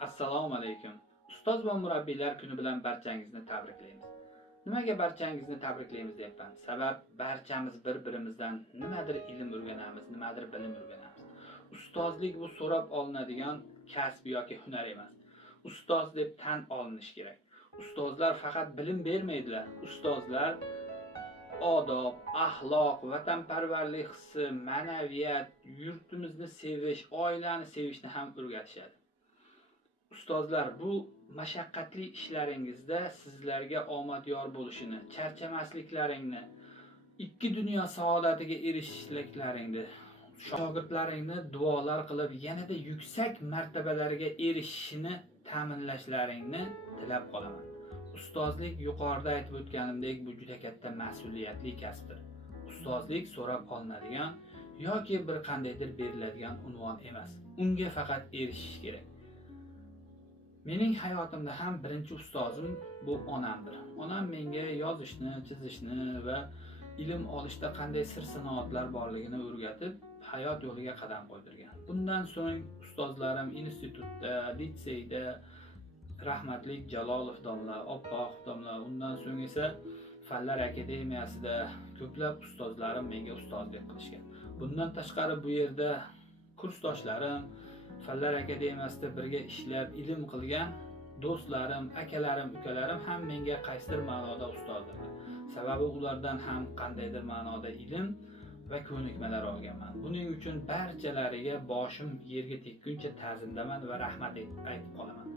Assalomu alaykum. Ustoz va murabbiylar kuni bilan barchangizni tabriklaymiz. Nimaga barchangizni tabriklaymiz deyapman? Sabab barchamiz bir-birimizdan nimadir ilm o'rganamiz, nimadir bilim o'rganamiz. Ustozlik bu so'rab olinadigan kasb yoki hunar emas. Ustoz deb tan olinish kerak. Ustozlar faqat bilim bermaydilar. Ustozlar odob, axloq, vatanparvarlik hissi, ma'naviyat, yurtimizni sevish, oilani sevishni ham o'rgatishadi. Ustozlar, bu mashaqqatli ishlaringizda sizlarga omad yor bo'lishini, charchamasliklaringni, ikki dunyo saodatiga erishishliklaringni, shogirdlaringni duolar qilib yanada yuksak martabalarga erishishini ta'minlashlaringni tilab qolaman. Ustozlik yuqorida aytib o'tganimdek bu juda katta mas'uliyatli kasbdir. Ustozlik so'rab olinadigan yoki bir qandaydir beriladigan unvon emas. Unga faqat erishish kerak. Mening hayotimda ham birinchi ustozim bu onamdir. Onam menga yozishni, chizishni va ilm olishda qanday sir-sinoatlar borligini o'rgatib, hayot yo'liga qadam qo'ydirgan. Bundan so'ng ustozlarim institutda, litseyda, rahmatli Jalolov domla, Oppoqov domla, undan so'ng esa Fanlar akademiyasida ko'plab ustozlarim menga ustozlik qilishgan. Bundan tashqari bu yerda kursdoshlarim, Fanlar akademiyasida birga ishlab ilm qilgan do'stlarim, akalarim, ukalarim ham menga qaysidir ma'noda ustozdirlar. Sababi ulardan ham qandaydir ma'noda ilm va ko'nikmalar olganman. Buning uchun barchalariga boshim yerga tekkuncha ta'zimdaman va rahmat aytib qolaman.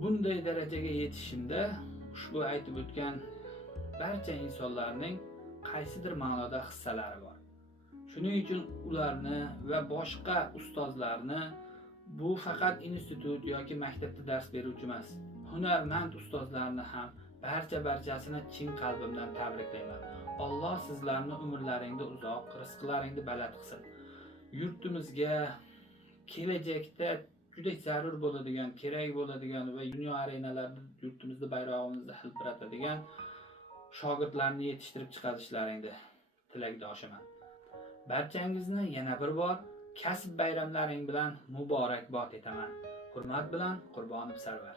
Bunday darajaga yetishimda ushbu aytib o'tgan barcha insonlarning qaysidir ma'noda hissalari bor. Shuning uchun ularni va boshqa ustozlarni bu faqat institut yoki maktabda dars beruvchi emas, hunarmand ustozlarni ham barchasini chin qalbimdan tabriklayman. Alloh sizlarni umrlaringda uzoq, rizqlaringni baland qilsin. Yurtimizga kelajakda juda zarur bo'ladigan, kerak bo'ladigan va dunyo arenalarida yurtimizda bayrog'imizni hilpiratadigan shogirdlarni yetishtirib chiqarishlaringni tilakdoshiman. Barchangizni yana bir bor kasb bayramlaring bilan muborakbod etaman. Hurmat bilan Qurbonim Sarvar.